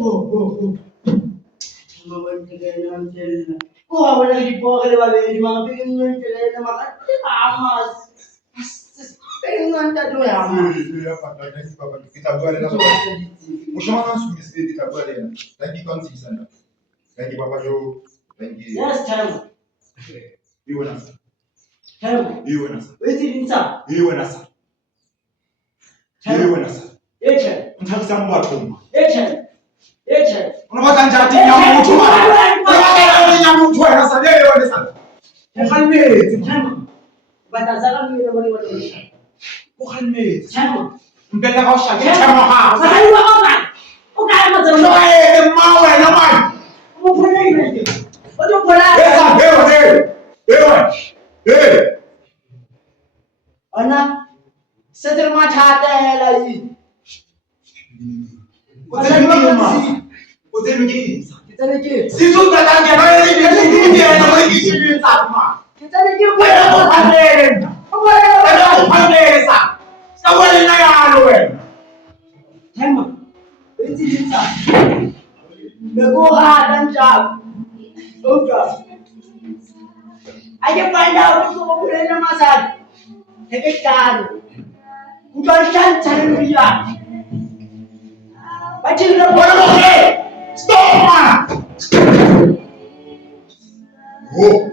Oh. Kung ako nag-ipo ka na ba, mga pingunan ka na makati amas. Pingunan ka doon amas. Kita buat ada apa? Macam mana suami kita buat ada? Lagi konsisten. Lagi papa jo, lagi. Yes, Chairman. Ibu nasa. Chairman. Ibu nasa. Waiting inside. Ibu nasa. Ibu nasa. Chairman. Entah siapa buat pun. Chairman. Kenapa kan jadi yang muncul? Kenapa yang muncul? Nasa dia yang nasa. Bukan mate. Chairman. Batazakan mo naman yung Bukan mate. Chairman. Mbele kau siapa? Siapa kau? Sahay mo ako man! Kung kaya mo sa mga! Mau naman. Ano po na yun? Ano po na? Anak, sa terma chata hai lai. Udah begini. Kita lagi. Situ datang ke mana ini? Dia nama ini sama. Kita lagi. Apa pandai? Apa pandai sa? Kawan ni ya luar. Chairman. Waiting inside. Nakuha ng job. Okay. Ayo pandau gusto ko muna ng masad. Hekekan. Ugasan sa luya. Bacil na po. Stop man. Oh.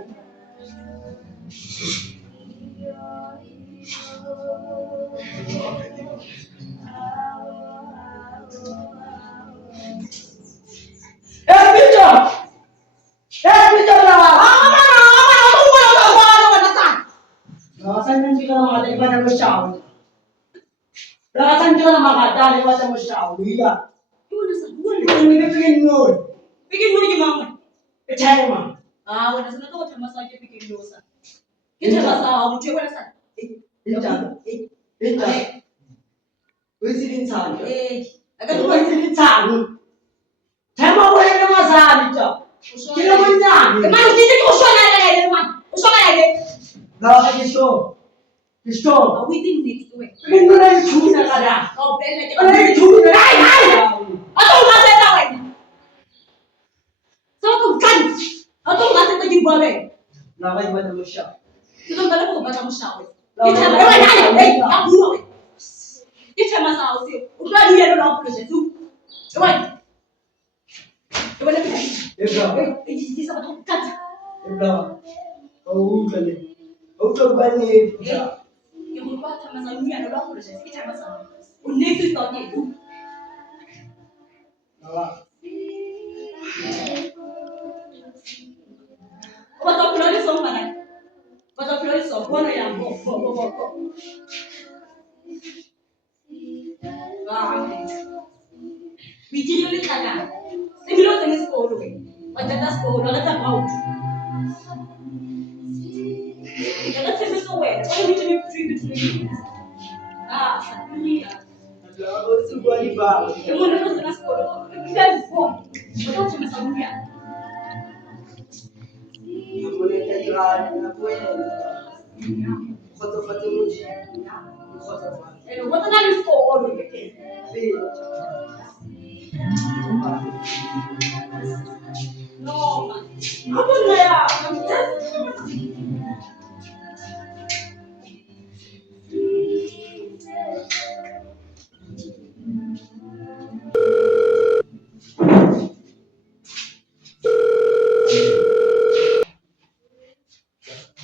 Rasan ka na makadali mo sa musyaw. Iya. Iwan na sa buwan. Yung pinipigin nun. Bikin mo yung mama. Kacay mo. Wala sa nato. Tama sa akin bikin mo sa. Kita ba sa abuti wala sa. Intan. Intan. Wisi intan. Agad mo. Wisi intan. Tama wala na masabi to. Kila mo niya. Kemana sih itu usul na lagi teman. Usul na lagi. Nakaka kisto. Kisto. Within next week. Pigin mo na yung chumi na kada. Oh, bella. Ano yung chumi na? Ay! Atau ngasih tahu ini. Sama tuh kan. Atau ngasih tahu juga be. Nakaka iba na mo siya. Itu bala ko baca mo siya. Kita ba ay, aku mo. Kita masa usi. Udah dia lo project tu. Coba. Coba lagi. Ebra. Ini sama tuh kan. Ebra. Oh, kali. Oh, kali. Yung mga tama sa unya na lang project. Kita masa. Next to ni tu. Bato flores são para. Bato flores são quando é bom. Bikin ulit na. Similo sa school eh. Pagdatas ko, nakata out. Nakata sa so eh. Ano dito ni trip between. Sa kuya. Ako sa buwan ba? Yung muna ko sa school. Guys, po. Bato sa masamuya. Ako na kailan na po eh. Foto mo siya. Eh, what na ni school eh. No, man. Ano na ya?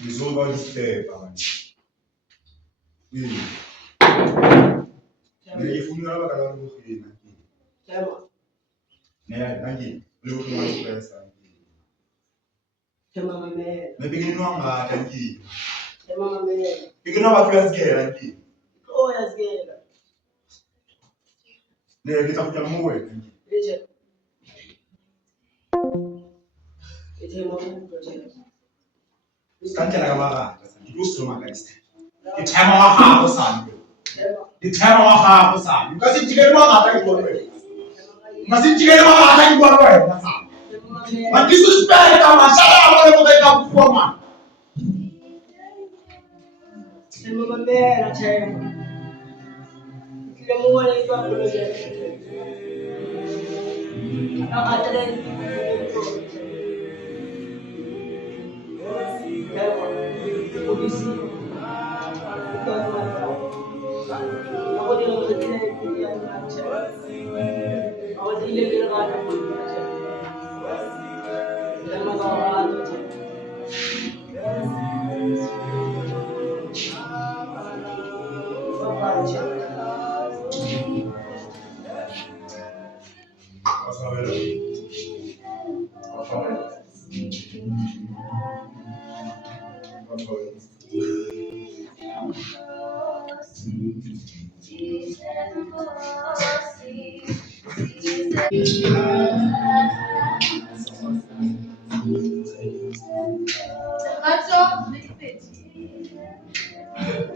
Resolva este paman. Ne ifunga ba kala mo kina. Tama. Ne nangi. Lu ko mo pesa. Tama mame. Ne bigin no nga tangi. Tama mame. Bigin no ba fias ge nangi. Oh, yes, good. Ne kita ko mo we tangi. Ije. Ije mo ko project. Kanje na kama gusto makalista. Itema wa ha ko san. Itema wa ha ko san. Kasi tigel mo ka tayo ko. Kasi tigel mo ka tayo ko. Mas disrespect ka man. Sala mo mo kay ka forma. Tama mame na chair. Kila mo wala ito project.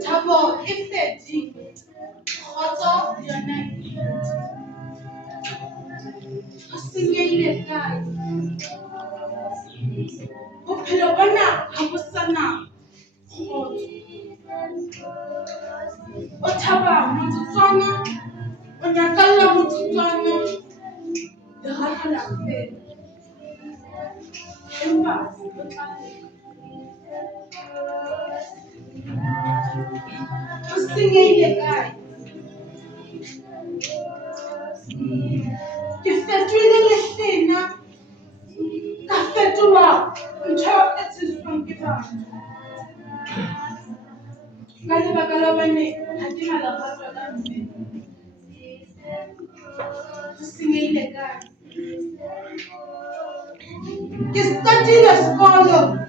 Tabo, if they did, Otto, your neck, singing guys. Upilobana, Habusana, Otaba, Montana, Onyakala, Montana, the Hakala, Emma, singing guy. You fed really thin, Cafe to up, and talk at his from Giver. Galabane, I think I love her. Singing the guy. You study the scholar.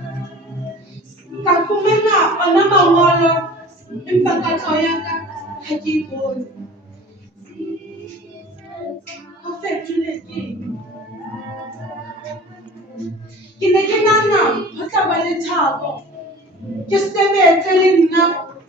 Kakumena, another water, in Bakatoyaka, Haji. Kinakinana, Hakabale Tabo. Just stay there telling now.